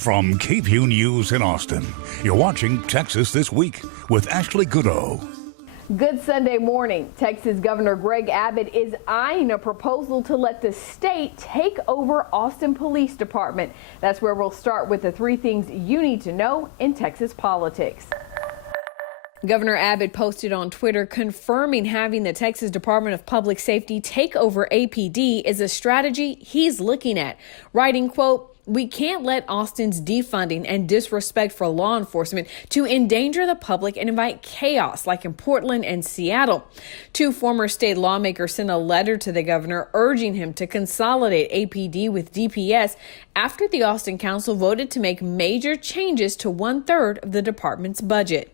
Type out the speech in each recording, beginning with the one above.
From KVUE News in Austin, you're watching Texas This Week with Ashley Goodo. Good Sunday morning. Texas Governor Greg Abbott is eyeing a proposal to let the state take over Austin Police Department. That's where we'll start with the 3 things you need to know in Texas politics. Governor Abbott posted on Twitter confirming having the Texas Department of Public Safety take over APD is a strategy he's looking at, writing, quote, "We can't let Austin's defunding and disrespect for law enforcement to endanger the public and invite chaos like in Portland and Seattle." 2 former state lawmakers sent a letter to the governor urging him to consolidate APD with DPS after the Austin Council voted to make major changes to 1/3 of the department's budget.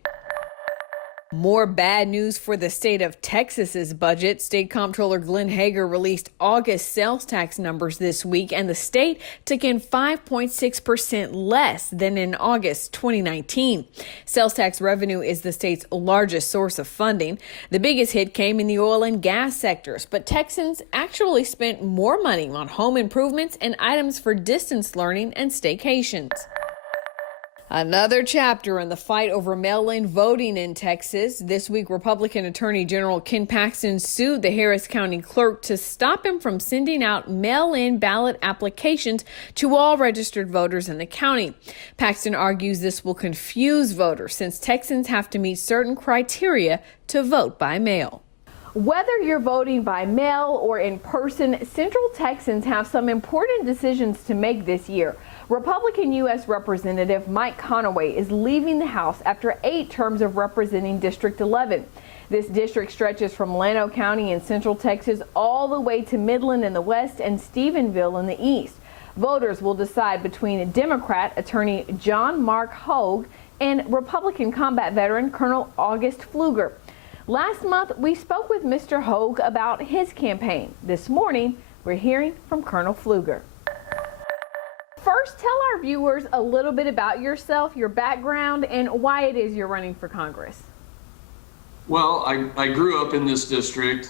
More bad news for the state of Texas's budget. State Comptroller Glenn Hager released August sales tax numbers this week, and the state took in 5.6% less than in August 2019. Sales tax revenue is the state's largest source of funding. The biggest hit came in the oil and gas sectors, but Texans actually spent more money on home improvements and items for distance learning and staycations. Another chapter in the fight over mail-in voting in Texas. This week, Republican Attorney General Ken Paxton sued the Harris County clerk to stop him from sending out mail-in ballot applications to all registered voters in the county. Paxton argues this will confuse voters since Texans have to meet certain criteria to vote by mail. Whether you're voting by mail or in person, Central Texans have some important decisions to make this year. Republican U.S. Representative Mike Conaway is leaving the House after 8 terms of representing District 11. This district stretches from Llano County in Central Texas all the way to Midland in the west and Stephenville in the east. Voters will decide between Democrat Attorney John Mark Hogue and Republican combat veteran Colonel August Pfluger. Last month, we spoke with Mr. Hogue about his campaign. This morning, we're hearing from Colonel Pfluger. First, tell our viewers a little bit about yourself, your background, and why it is you're running for Congress. Well, I grew up in this district.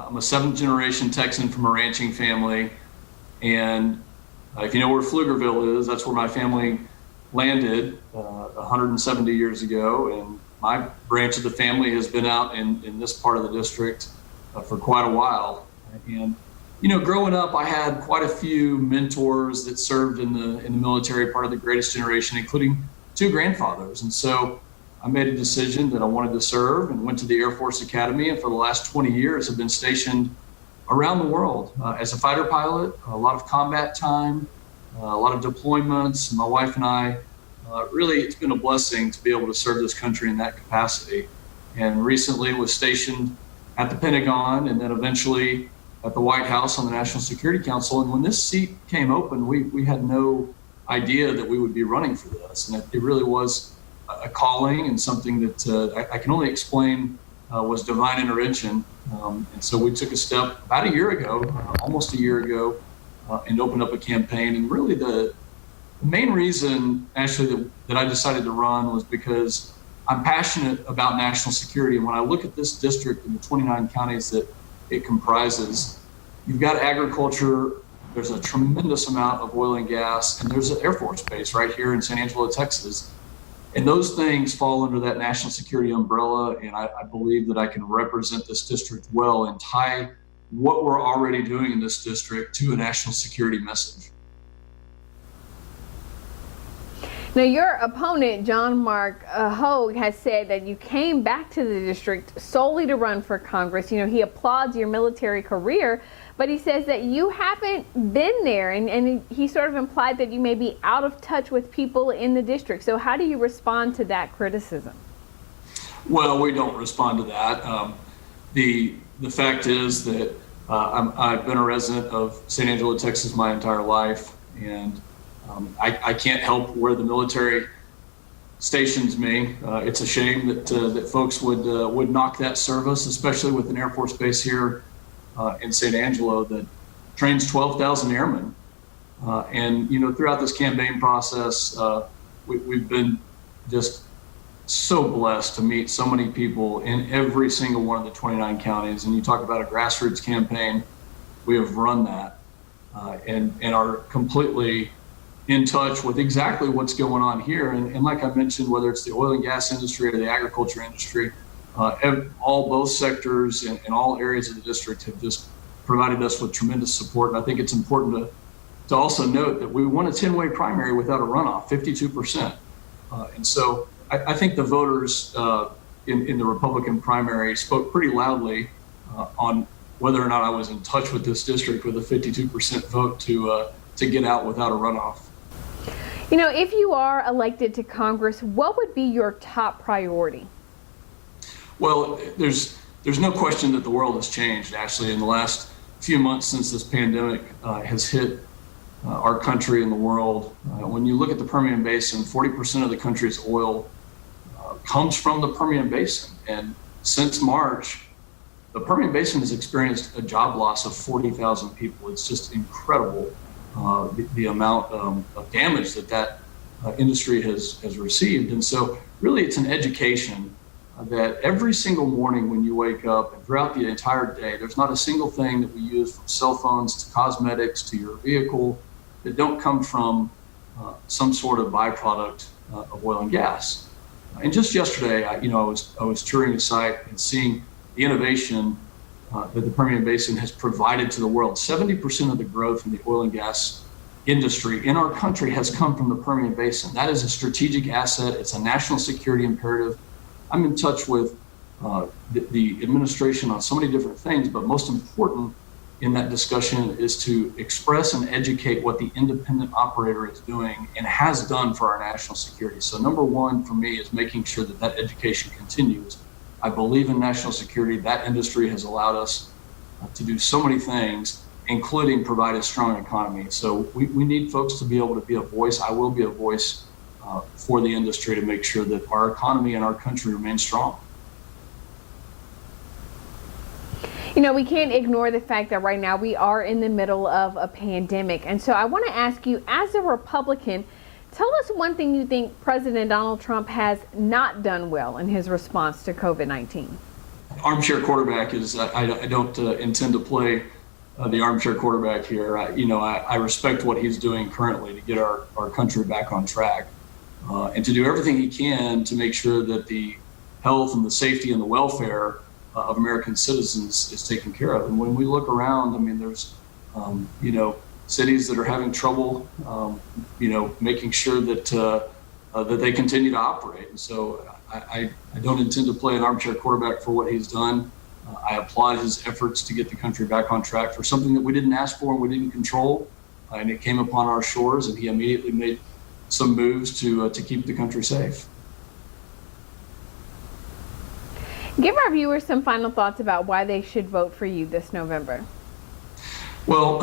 I'm a 7th-generation Texan from a ranching family. And if you know where Pflugerville is, that's where my family landed 170 years ago. And my branch of the family has been out in this part of the district for quite a while. And, you know, growing up, I had quite a few mentors that served in the military, part of the greatest generation, including 2 grandfathers. And so I made a decision that I wanted to serve and went to the Air Force Academy. And for the last 20 years, have been stationed around the world as a fighter pilot, a lot of combat time, a lot of deployments. My wife and I, really, it's been a blessing to be able to serve this country in that capacity. And recently was stationed at the Pentagon and then eventually at the White House on the National Security Council. And when this seat came open, we had no idea that we would be running for this. And it really was a calling and something that I can only explain was divine intervention. And so we took a step about a year ago, almost a year ago, and opened up a campaign. And really the main reason, actually, that I decided to run was because I'm passionate about national security. And when I look at this district and the 29 counties that it comprises, you've got agriculture, there's a tremendous amount of oil and gas, and there's an Air Force base right here in San Angelo, Texas. And those things fall under that national security umbrella. And I believe that I can represent this district well and tie what we're already doing in this district to a national security message. Now, your opponent, John Mark Hogue, has said that you came back to the district solely to run for Congress. You know, he applauds your military career, but he says that you haven't been there, and he sort of implied that you may be out of touch with people in the district. So how do you respond to that criticism? Well, we don't respond to that. The fact is that I've been a resident of San Angelo, Texas my entire life, and I can't help where the military stations me. It's a shame that folks would knock that service, especially with an Air Force base here in San Angelo that trains 12,000 airmen. And you know, throughout this campaign process, we've been just so blessed to meet so many people in every single one of the 29 counties. And you talk about a grassroots campaign, we have run that and are completely in touch with exactly what's going on here. And like I mentioned, whether it's the oil and gas industry or the agriculture industry, both sectors and all areas of the district have just provided us with tremendous support. And I think it's important to also note that we won a 10-way primary without a runoff, 52%. And so I think the voters in the Republican primary spoke pretty loudly on whether or not I was in touch with this district with a 52% vote to get out without a runoff. You know, if you are elected to Congress, what would be your top priority? Well, there's no question that the world has changed, Ashley, in the last few months since this pandemic has hit our country and the world. When you look at the Permian Basin, 40% of the country's oil comes from the Permian Basin. And since March, the Permian Basin has experienced a job loss of 40,000 people. It's just incredible the amount of damage that industry has received. And so really it's an education that every single morning when you wake up and throughout the entire day, there's not a single thing that we use, from cell phones to cosmetics to your vehicle, that don't come from some sort of byproduct of oil and gas. And just yesterday, I was touring a site and seeing the innovation that the Permian Basin has provided to the world. 70% of the growth in the oil and gas industry in our country has come from the Permian Basin. That is a strategic asset. It's a national security imperative. I'm in touch with the administration on so many different things, but most important in that discussion is to express and educate what the independent operator is doing and has done for our national security. So number one for me is making sure that education continues. I believe in national security. That industry has allowed us to do so many things, including provide a strong economy. So we need folks to be able to be a voice. I will be a voice for the industry to make sure that our economy and our country remain strong. You know, we can't ignore the fact that right now we are in the middle of a pandemic. And so I want to ask you, as a Republican, tell us one thing you think President Donald Trump has not done well in his response to COVID-19. Armchair quarterback is, I don't intend to play the armchair quarterback here. I respect what he's doing currently to get our country back on track and to do everything he can to make sure that the health and the safety and the welfare of American citizens is taken care of. And when we look around, I mean, there's, cities that are having trouble, making sure that they continue to operate. And so I don't intend to play an armchair quarterback for what he's done. I applaud his efforts to get the country back on track for something that we didn't ask for and we didn't control, and it came upon our shores, and he immediately made some moves to keep the country safe. Give our viewers some final thoughts about why they should vote for you this November. Well,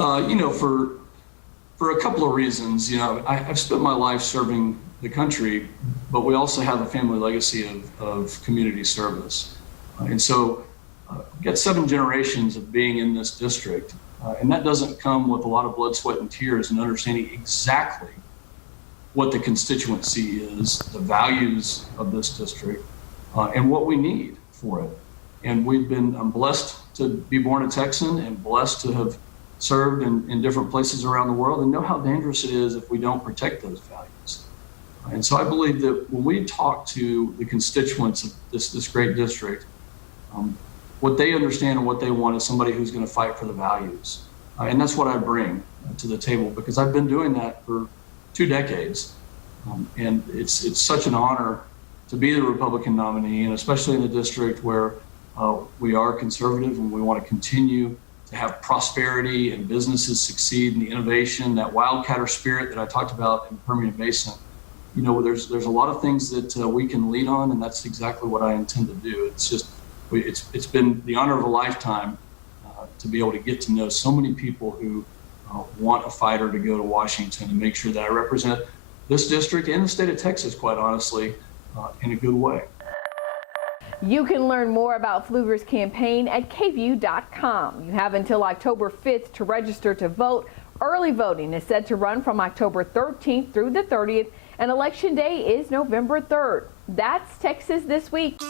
for a couple of reasons. I've spent my life serving the country, but we also have a family legacy of community service. And so we've got 7 generations of being in this district, and that doesn't come with a lot of blood, sweat, and tears and understanding exactly what the constituency is, the values of this district, and what we need for it. And I'm blessed to be born a Texan and blessed to have served in different places around the world and know how dangerous it is if we don't protect those values. And so I believe that when we talk to the constituents of this great district, what they understand and what they want is somebody who's going to fight for the values. And that's what I bring to the table, because I've been doing that for 2 decades. And it's such an honor to be the Republican nominee, and especially in the district where we are conservative and we want to continue to have prosperity and businesses succeed, and the innovation, that wildcatter spirit that I talked about in the Permian Basin. There's a lot of things that we can lead on, and that's exactly what I intend to do. It's been the honor of a lifetime to be able to get to know so many people who want a fighter to go to Washington and make sure that I represent this district and the state of Texas, quite honestly, in a good way. You can learn more about Pfluger's campaign at KVUE.com. You have until October 5th to register to vote. Early voting is set to run from October 13th through the 30th, and Election Day is November 3rd. That's Texas This Week.